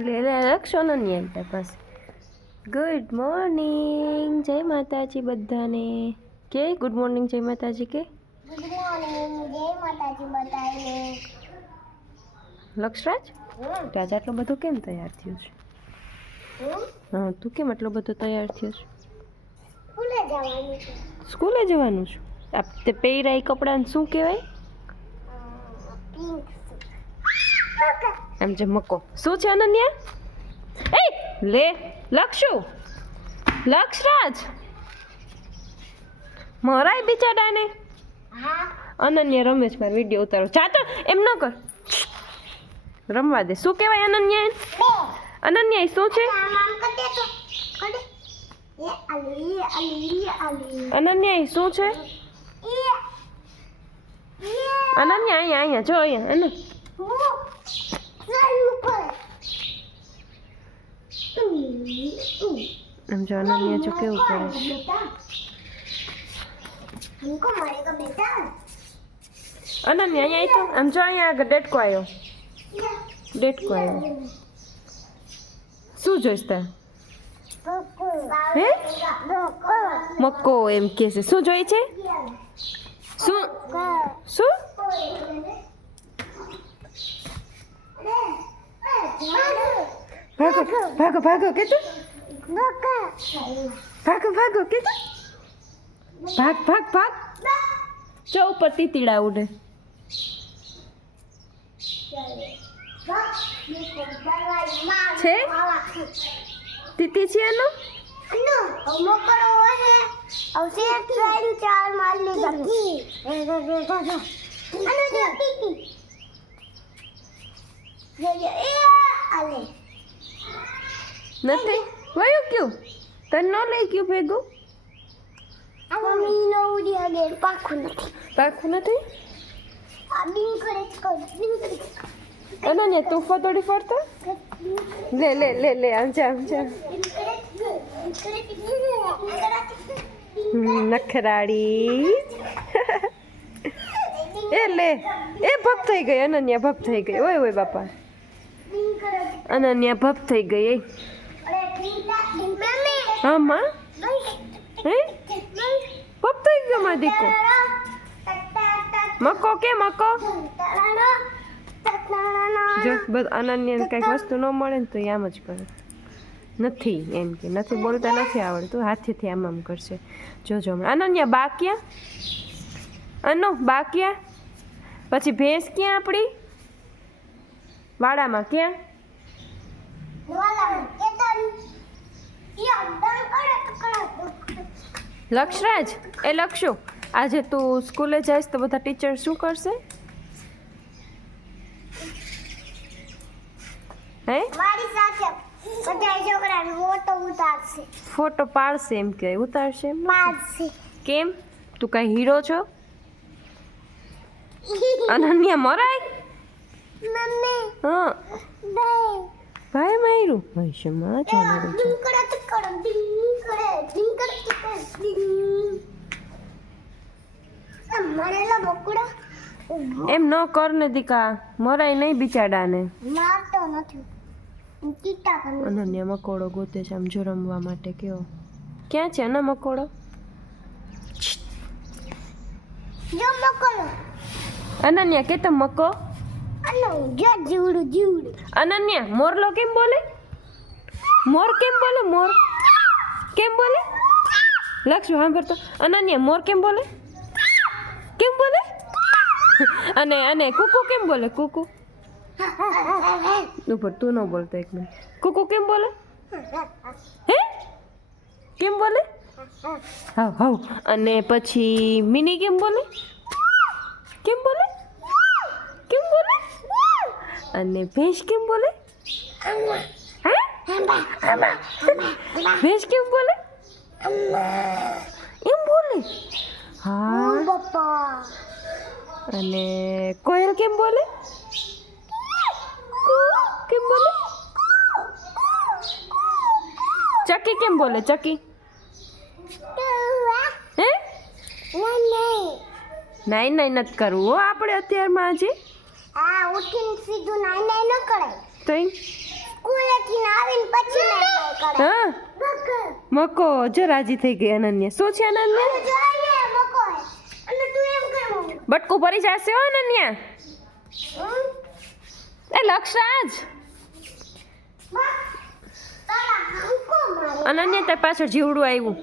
લે લે લખશો નહીં એમ પાસે ગુડ મોર્નિંગ જય માતાજી બધાને. કે? ગુડ મોર્નિંગ જય માતાજી કે? ગુડ મોર્નિંગ જય માતાજી બધાને. લક્ષરાજ તે આજે આટલો બધો કેમ તૈયાર થયો છે? હા તું કેમ આટલો બધો તૈયાર થયો છે? સ્કૂલે જવાનું છે. સ્કૂલે જવાનું છું? આપ તે પહેરાય કપડાને શું કહેવાય? પિંક. એમ જે મકો. શું છે અનન્યા? એ લે લક્ષુ. લક્ષરાજ. મરાય બિચારાને. હા. અનન્યા રમે છે મારો વીડિયો ઉતારો. ચાતો એમ ન કર. રમવા દે. શું કહેવાય અનન્યા? અનન્યા શું છે? અનન્યા શું છે? અનન્યા અહીંયા અહીંયા જો અહીંયા અને આમ જોવાનું જો કેવું કરે છે અનન્યા અહીંયા તો આમ જો અહીંયા આગળ ડેટકો આવ્યો ડેટકો આવ્યો શું જોઈશ તે હે મક્કો એમ કે છે શું જોઈએ છે શું શું ભાગો ભાગો ભાગો કે તું ભાગો ભાગો કે તું ભાગ ભાગ ભાગ જો ઉપર તીતીડા ઉડે છે? તીતી છે એનો નથી. વયું ક્યું તને ન લઈ ગયું ભેગું? પાખું નથી. પાખું નથી? આ બિન કરે કરે છે. અનન્યા તું ફતોડી ફરતો લે લે લે લે આમ જા આમ જા. નખરાડી એ લે. એ ભપ થઈ ગઈ અનન્યા ભપ થઈ ગઈ. ઓય ઓય બાપા. અનન્યા ભપ થઈ ગઈ હા માં હે? ભપ થઈ ગયો માં દીકો. મકો કે મકો? જો બધ અનન્યાને કંઈક વસ્તુ ન મળે ને તો આમ જ કરે. નથી એમ કે, નથી બોલતા, નથી આવડતું. હાથેથી આમ આમ કરશે. જોજો હમણાં. અનન્યા, બા ક્યાં? અનો, બા ક્યાં? પછી ભેંસ ક્યાં આપણી? વાડામાં ક્યાં? લક્ષરાજ એ લક્ષુ આજે તું સ્કૂલે જઈશ તો બધા ટીચર શું કરશે? હે? મારી સાથે બધા છોકરાને ફોટો ઉતારશે. ફોટો પાડશે એમ કે ઉતારશે એમ મારશે કેમ? તું કઈ હીરો છો? અનન્યા મરાય? મમ્મી. હા. બે. ભાઈ માયરું ભાઈ શમા ચાલે છે એમ ન કર ને દીકા મરાય નહીં બિચાડાને મારતો નથી. અનન્યા મકોડો ગોતે છે આમ જો રમવા માટે કેવો. ક્યાં છે અના મકોડો? જો અનન્યા કે તો મકો? જીવડું જીવડું. અનન્યા, મોરલો કેમ બોલે? મોર કેમ બોલે, મોર? કેમ બોલે? લક્ષ સાંભળતો અનન્યા, મોર કેમ બોલે? કેમ બોલે? અને અને, કુકુ કેમ બોલે, કુકુ? ઉપર તું ન બોલતો એક મિનિટ. કુકુ કેમ બોલે? હે? કેમ બોલે? હા હા અને પછી, મિની કેમ બોલે? કેમ બોલે? અને ભેંસ કેમ બોલે? હે? ભેંસ કેમ બોલે? એમ બોલે? હા. અને કોયલ કેમ બોલે? કેમ બોલે? ચકી કેમ બોલે ચકી? હે? નહીં. નહીં નથી કરવું. હો આપણે અત્યારમાં હજી આ ઉઠીને સીધું નાઈ નાઈ ન કરાય. તો એમ સ્કૂલે આવીને પછી લઈ કરાય. હા? મકો જો રાજી થઈ ગઈ અનન્યા. શું છે અનન્યા? જોઈએ મકો અને તું એમ કર મમ્મી. બટકું ભરી જશે હો અનન્યા. એ લક્ષરાજ. અનન્યા તાર પાછળ જીવડું આવ્યું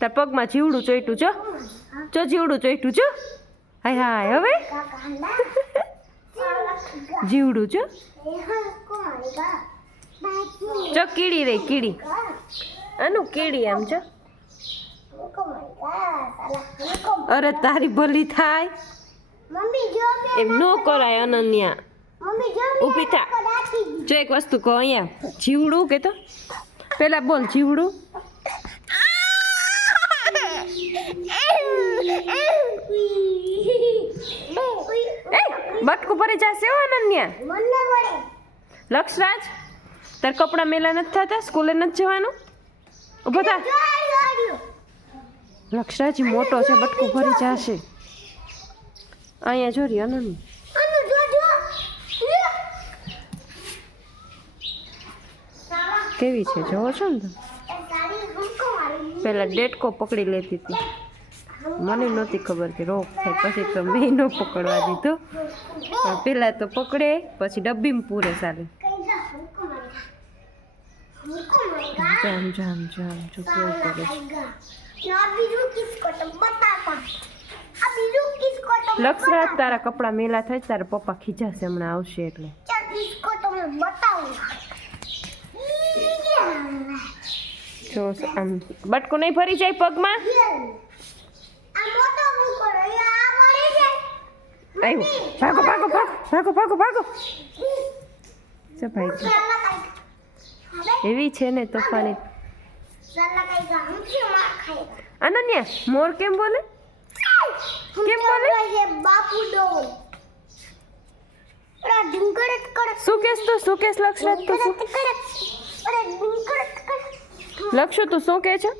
તાર પગમાં જીવડું ચોઈટું જો. જો જીવડું ચોઈટું જો. હાય હાય હવે? જીવડું ગા. જો કીડી રે, કીડી આનું કીડી આમ મારે. અરે, તારી ભલી થાય એમ ન કરાય અનન્યા ઊભી થા. જો એક વસ્તુ કહો અહીંયા જીવડું કે તો પેલા બોલ, જીવડું બટકું ભરી જશે હો અનન્યા. લક્ષરાજ તાર કપડાં મેલા નથી થતા સ્કૂલે નથી જવાનું? ઊભો થા. લક્ષરાજ મોટો છે બટકું ભરી જશે. અહીંયા જો રી અનન્યા. અનુ જો જો. લ્યો. સાલા કેવી છે? જોવો છો ને પેલા ડેટકો પકડી લેતી હતી. મને નહોતી ખબર કે રોગ થાય. પછી તો મેં ન પકડવા દીધો. પણ પહેલાં તો પકડે, પછી ડબ્બીમાં પૂરે ચાલે. જામ જામ જામ, જો કેવું કરે છે. લક્ષરાજ તારા કપડાં મેલા થાય તારા પપ્પા ખીજાશે હમણાં આવશે એટલે. જો આમ બટકું નહીં ભરી જાય પગમાં આ મોટો મૂકો આ મળી જાય આવ્યું ભાગો ભાગો ભાગો ભાગો ભાગો ભાગો. ભાઈ એવી છે ને તોફાની. અનન્યા મોર કેમ બોલે? કેમ બોલે? બાપુ ડોલ અરે ઢુંગળત કર શું કેસ તો? શું કેસ લક્ષરાજ તું? લક્ષુ તું? શું કહે છે?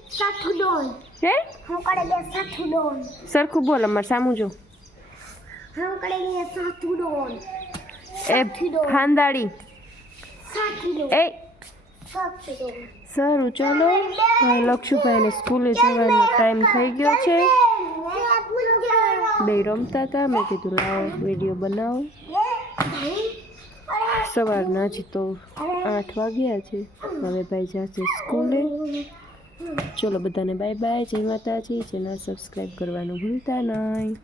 હે? હું કરે બે સાથુ ડોલ સરખું બોલ અમારે સામું જો. હું કરે બે સાથુ ડોલ એ. ખાનદાડી સાથુ એ સારું ચલો. લક્ષુભાઈને સ્કૂલે જવાનો ટાઈમ થઈ ગયો છે. બે રમતા હતા મેં કીધું લાવો વીડિયો બનાવો. સવારના હજી તો આઠ વાગ્યા છે. હવે ભાઈ જશે સ્કૂલે. ચલો બધાને બાય બાય જય માતાજી. ચેનલ સબસ્ક્રાઈબ કરવાનું ભૂલતા નહીં.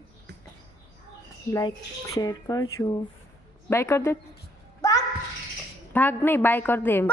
લાઈક શેર કરજો. બાય કર દે? ભાગ નહીં બાય કર દે એમ